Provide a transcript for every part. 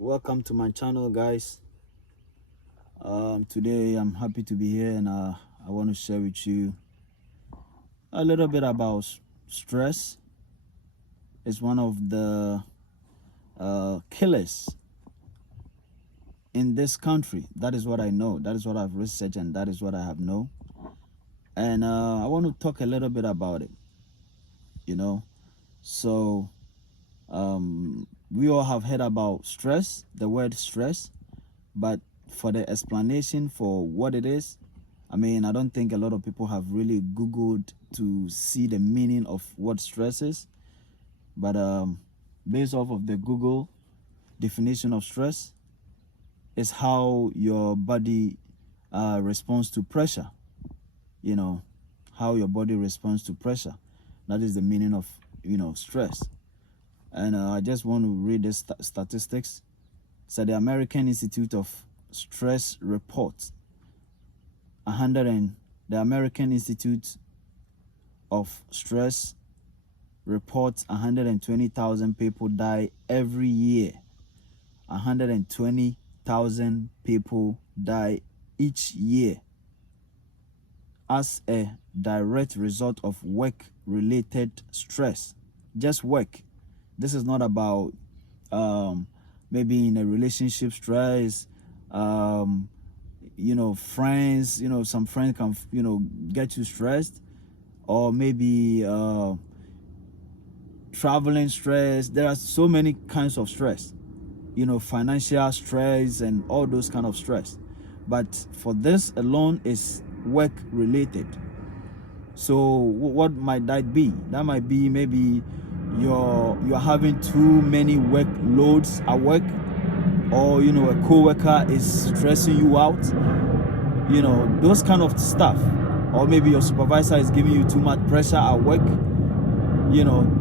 Welcome to my channel, guys. Today I'm happy to be here, and I want to share with you a little bit about stress. It's one of the killers in this country. That is what I know. That is what I've researched, and that is what I have known. And I want to talk a little bit about it. So we all have heard about stress, the word stress, but for the explanation for what it is, I don't think a lot of people have really Googled to see the meaning of what stress is. But based off of the Google definition of stress, is how your body responds to pressure. How your body responds to pressure. That is the meaning of, stress. And I just want to read the statistics. So the American Institute of Stress reports the American Institute of Stress reports 120,000 people die every year. 120,000 people die each year as a direct result of work-related stress. Just work. This is not about maybe in a relationship stress, friends, some friends can, get you stressed, or maybe traveling stress. There are so many kinds of stress, financial stress and all those kind of stress. But for this alone is work related. So what might that be? That might be maybe you're having too many workloads at work, or a co-worker is stressing you out, those kind of stuff. Or maybe your supervisor is giving you too much pressure at work.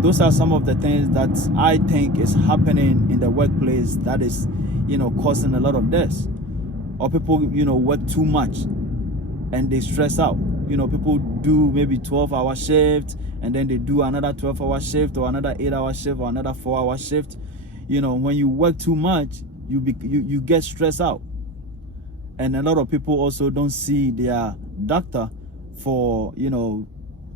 Those are some of the things that I think is happening in the workplace that is causing a lot of deaths. Or people work too much and they stress out. People do maybe 12-hour shift, and then they do another 12-hour shift, or another 8-hour shift, or another 4-hour shift. When you work too much, you get stressed out. And a lot of people also don't see their doctor for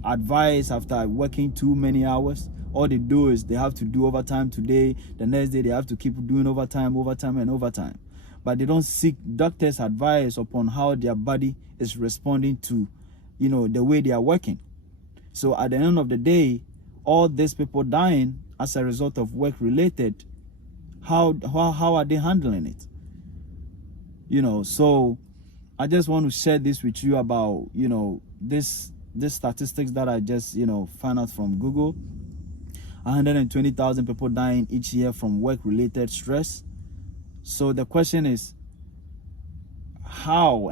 advice after working too many hours. All they do is they have to do overtime today, the next day they have to keep doing overtime, but they don't seek doctors' advice upon how their body is responding to the way they are working. So at the end of the day, all these people dying as a result of work related, how are they handling it? So I just want to share this with you about this statistics that I just found out from Google. 120,000 people dying each year from work related stress. So the question is, how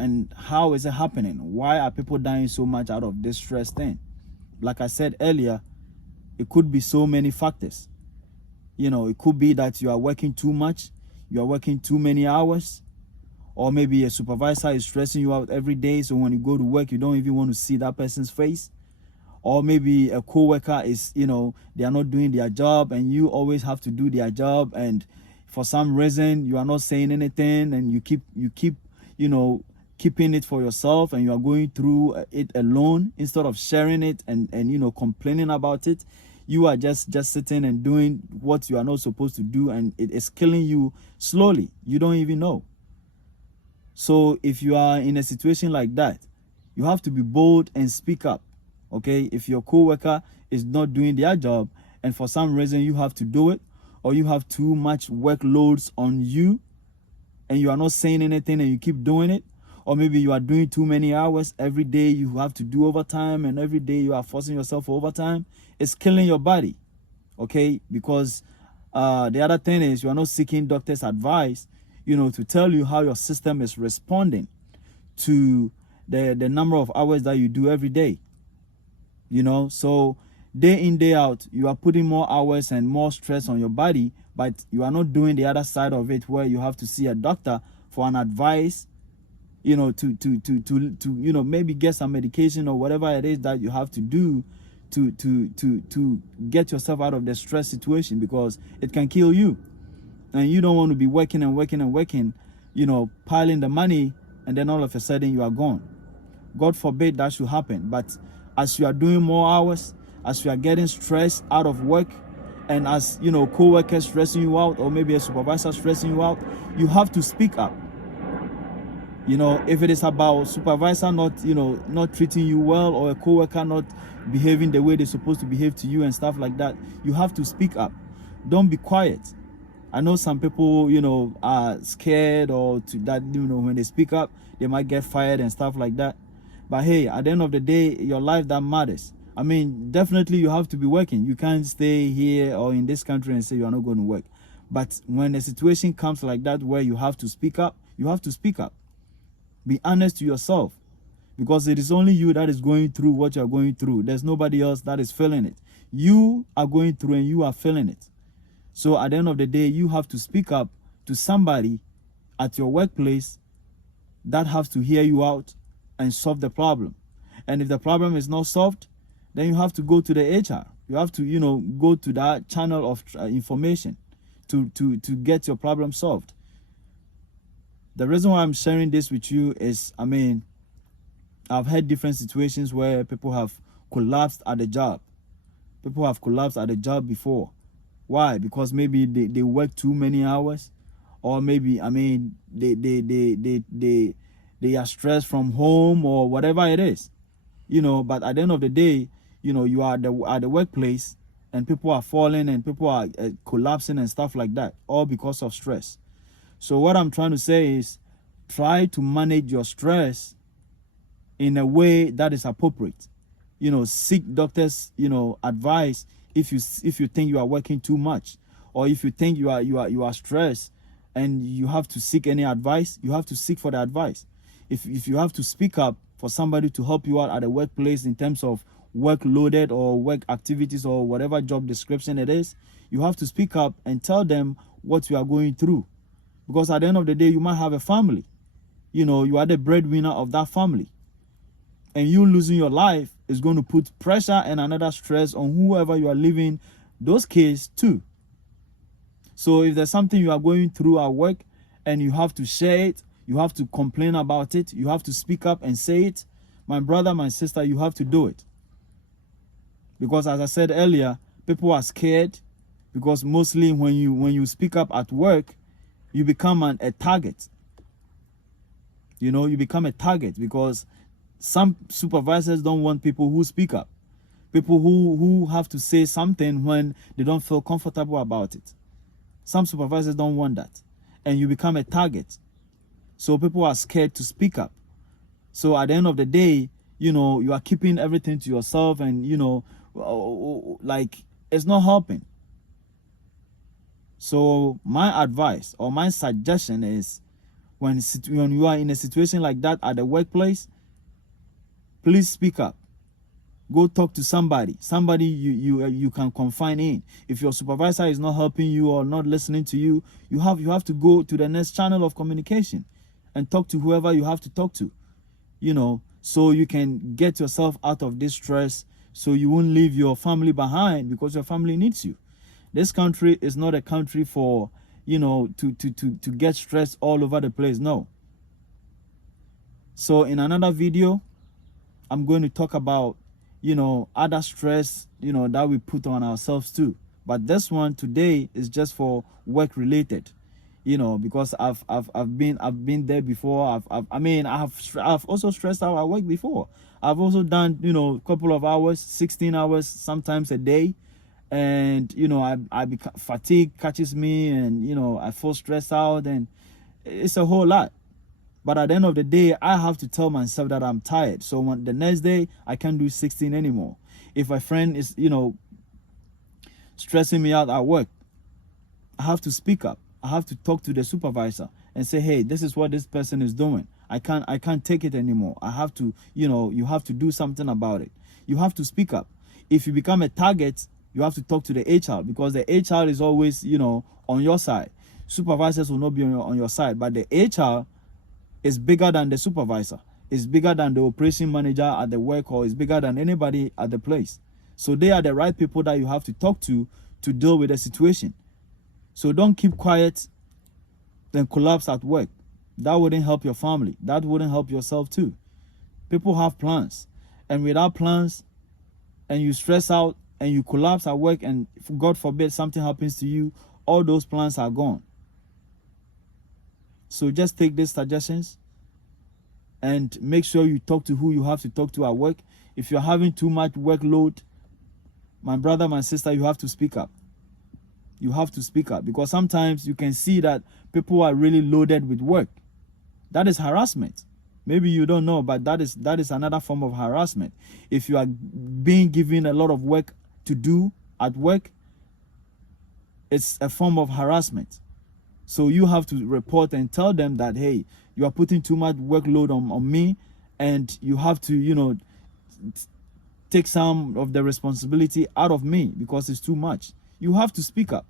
is it happening? Why are people dying so much out of this stress thing? Like I said earlier, it could be so many factors. It could be that you are working too much, you are working too many hours, or maybe a supervisor is stressing you out every day, so when you go to work, you don't even want to see that person's face. Or maybe a co-worker is, they are not doing their job, and you always have to do their job, and for some reason you are not saying anything, and you keep keeping it for yourself, and you are going through it alone instead of sharing it and complaining about it. You are just sitting and doing what you are not supposed to do, and it is killing you slowly. You don't even know. So if you are in a situation like that, you have to be bold and speak up. Okay, if your co-worker is not doing their job, and for some reason you have to do it, or you have too much workloads on you, and you are not saying anything and you keep doing it, or maybe you are doing too many hours every day, you have to do overtime, and every day you are forcing yourself for overtime, it's killing your body. Okay, because the other thing is you are not seeking doctor's advice, to tell you how your system is responding to the number of hours that you do every day. So day in, day out, you are putting more hours and more stress on your body, but you are not doing the other side of it, where you have to see a doctor for an advice, to maybe get some medication or whatever it is that you have to do to get yourself out of the stress situation, because it can kill you. and you don't want to be working and working and working, you know, piling the money, and then all of a sudden you are gone. God forbid that should happen. But as you are doing more hours, as you are getting stressed out of work, and as, you know, co-workers stressing you out, or maybe a supervisor stressing you out, you have to speak up. You know, if it is about supervisor not, you know, not treating you well, or a co-worker not behaving the way they're supposed to behave to you and stuff like that, you have to speak up. Don't be quiet. I know some people, you know, are scared, or to that, you know, when they speak up, they might get fired and stuff like that. But hey, at the end of the day, your life, that matters. I mean, definitely you have to be working. You can't stay here or in this country and say you are not going to work. But when a situation comes like that where you have to speak up, you have to speak up. Be honest to yourself, because it is only you that is going through what you are going through. There's nobody else that is feeling it. You are going through and you are feeling it. So at the end of the day, you have to speak up to somebody at your workplace that has to hear you out and solve the problem. And if the problem is not solved, then you have to go to the HR. You have to, you know, go to that channel of information to get your problem solved. The reason why I'm sharing this with you is, I mean, I've had different situations where people have collapsed at the job. People have collapsed at the job before. Why? Because maybe they work too many hours, or maybe, I mean, they are stressed from home, or whatever it is, you know. But at the end of the day, you know, you are at the workplace, and people are falling, and people are collapsing and stuff like that, all because of stress. So what I'm trying to say is, try to manage your stress in a way that is appropriate. You know, seek doctors, you know, advice if you think you are working too much, or if you think you are stressed and you have to seek any advice, you have to seek for the advice. If you have to speak up for somebody to help you out at the workplace in terms of work loaded or work activities or whatever job description it is, you have to speak up and tell them what you are going through. Because at the end of the day, you might have a family. You know, you are the breadwinner of that family. And you losing your life is going to put pressure and another stress on whoever you are leaving those kids to. So if there's something you are going through at work and you have to share it, you have to complain about it, you have to speak up and say it, my brother, my sister, you have to do it. Because as I said earlier, people are scared, because mostly when you speak up at work, you become a target. You know, you become a target, because some supervisors don't want people who speak up, people who have to say something when they don't feel comfortable about it. Some supervisors don't want that, and you become a target. So people are scared to speak up. So at the end of the day, you know, you are keeping everything to yourself, and, you know, like, it's not helping. So my advice or my suggestion is, when you are in a situation like that at the workplace, please speak up. Go talk to somebody you can confide in. If your supervisor is not helping you or not listening to you, you have to go to the next channel of communication and talk to whoever you have to talk to, you know, so you can get yourself out of this stress, so you won't leave your family behind, because your family needs you. This country is not a country for, you know, to get stressed all over the place. No. So in another video, I'm going to talk about, you know, other stress, you know, that we put on ourselves too. But this one today is just for work related, you know, because I've been there before. I've also stressed out at work before. I've also done, you know, a couple of hours, 16 hours, sometimes a day. And, you know, fatigue catches me, and, you know, I feel stressed out, and it's a whole lot. But at the end of the day, I have to tell myself that I'm tired. So when the next day, I can't do 16 anymore. If a friend is, you know, stressing me out at work, I have to speak up. I have to talk to the supervisor and say, hey, this is what this person is doing. I can't take it anymore. I have to, you know, you have to do something about it. You have to speak up. If you become a target, you have to talk to the HR, because the HR is always, you know, on your side. Supervisors will not be on your side, but the HR is bigger than the supervisor. It's bigger than the operation manager at the work, or it's bigger than anybody at the place. So they are the right people that you have to talk to deal with the situation. So don't keep quiet and collapse at work. That wouldn't help your family. That wouldn't help yourself too. People have plans, and without plans, and you stress out and you collapse at work, and God forbid something happens to you, all those plans are gone. So just take these suggestions and make sure you talk to who you have to talk to at work. If you're having too much workload, my brother, my sister, you have to speak up. You have to speak up, because sometimes you can see that people are really loaded with work. That is harassment. Maybe you don't know, but that is another form of harassment. If you are being given a lot of work to do at work, it's a form of harassment. So you have to report and tell them that, hey, you are putting too much workload on me, and you have to, you know, take some of the responsibility out of me because it's too much. You have to speak up.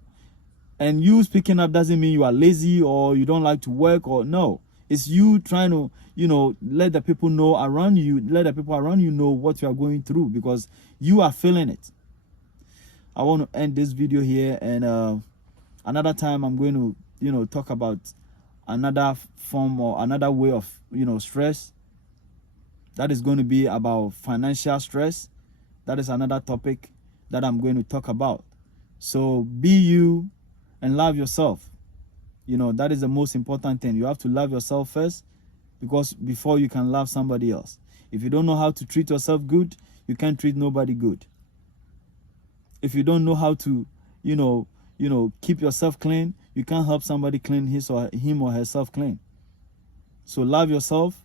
And you speaking up doesn't mean you are lazy or you don't like to work, or no. It's you trying to, you know, let the people know around you, let the people around you know what you are going through, because you are feeling it. I want to end this video here, and another time I'm going to, you know, talk about another form or another way of, you know, stress. That is going to be about financial stress. That is another topic that I'm going to talk about. So be you and love yourself. You know, that is the most important thing. You have to love yourself first, because before you can love somebody else. If you don't know how to treat yourself good, you can't treat nobody good. If you don't know how to, you know, keep yourself clean, you can't help somebody clean him or herself clean. So love yourself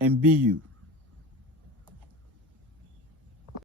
and be you.